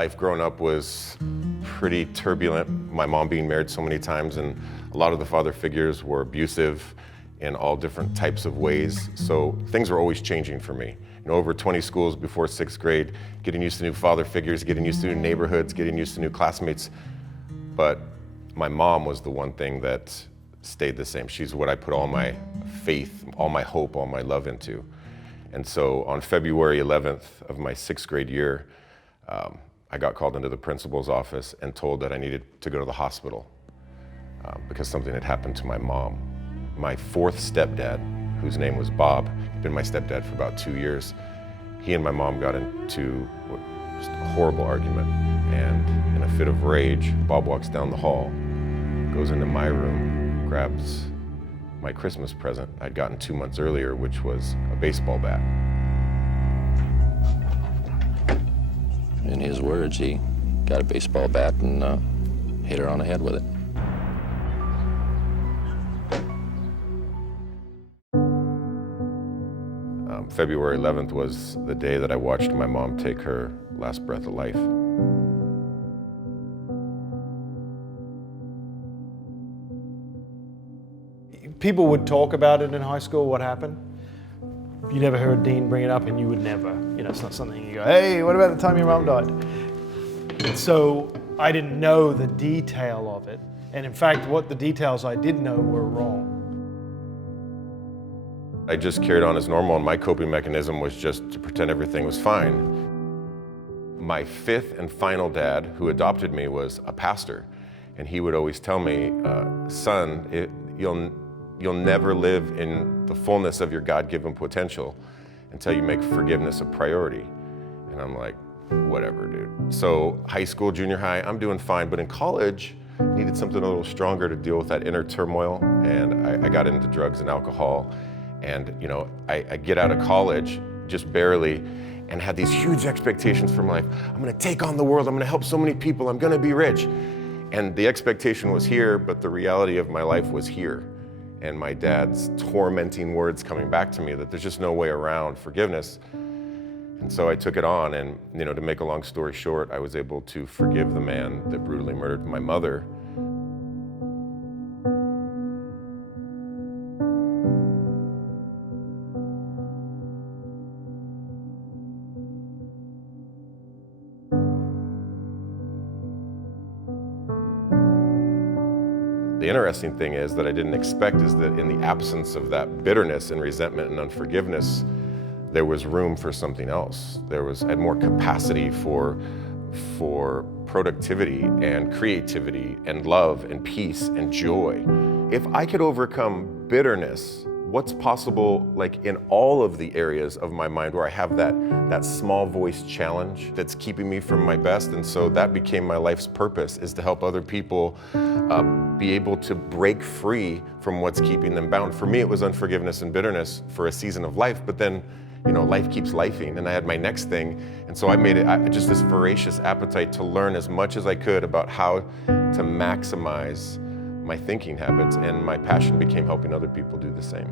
life growing up was pretty turbulent. My mom being married so many times, and a lot of the father figures were abusive in all different types of ways. So things were always changing for me. Over 20 schools before 6th grade, getting used to new father figures, getting used to new neighborhoods, getting used to new classmates. But my mom was the one thing that stayed the same. She's what I put all my faith, all my hope, all my love into. And so on February 11th of my 6th grade year, I got called into the principal's office and told that I needed to go to the hospital because something had happened to my mom. My 4th stepdad, whose name was Bob, had been my stepdad for about 2 years. He and my mom got into just a horrible argument. And in a fit of rage, Bob walks down the hall, goes into my room, grabs my Christmas present I'd gotten 2 months earlier, which was a baseball bat. In his words, he got a baseball bat and hit her on the head with it. February 11th was the day that I watched my mom take her last breath of life. People would talk about it in high school, what happened. You never heard Dean bring it up, and you would never, it's not something you go, hey, what about the time your mom died? So I didn't know the detail of it. And in fact, what the details I did know were wrong. I just carried on as normal, and my coping mechanism was just to pretend everything was fine. My 5th and final dad, who adopted me, was a pastor. And he would always tell me, son, you'll never live in the fullness of your God-given potential until you make forgiveness a priority. And I'm like, whatever, dude. So high school, junior high, I'm doing fine. But in college, I needed something a little stronger to deal with that inner turmoil. And I got into drugs and alcohol. And I get out of college, just barely, and had these huge expectations from life. I'm gonna take on the world, I'm gonna help so many people, I'm gonna be rich. And the expectation was here, but the reality of my life was here. And my dad's tormenting words coming back to me that there's just no way around forgiveness. And so I took it on, and to make a long story short, I was able to forgive the man that brutally murdered my mother. The interesting thing is that I didn't expect is that in the absence of that bitterness and resentment and unforgiveness, there was room for something else. I had more capacity for productivity and creativity and love and peace and joy. If I could overcome bitterness, what's possible in all of the areas of my mind where I have that small voice challenge that's keeping me from my best? And so that became my life's purpose, is to help other people be able to break free from what's keeping them bound. For me, it was unforgiveness and bitterness for a season of life, but then life keeps lifing, and I had my next thing. And so I made it just this voracious appetite to learn as much as I could about how to maximize my thinking habits, and my passion became helping other people do the same.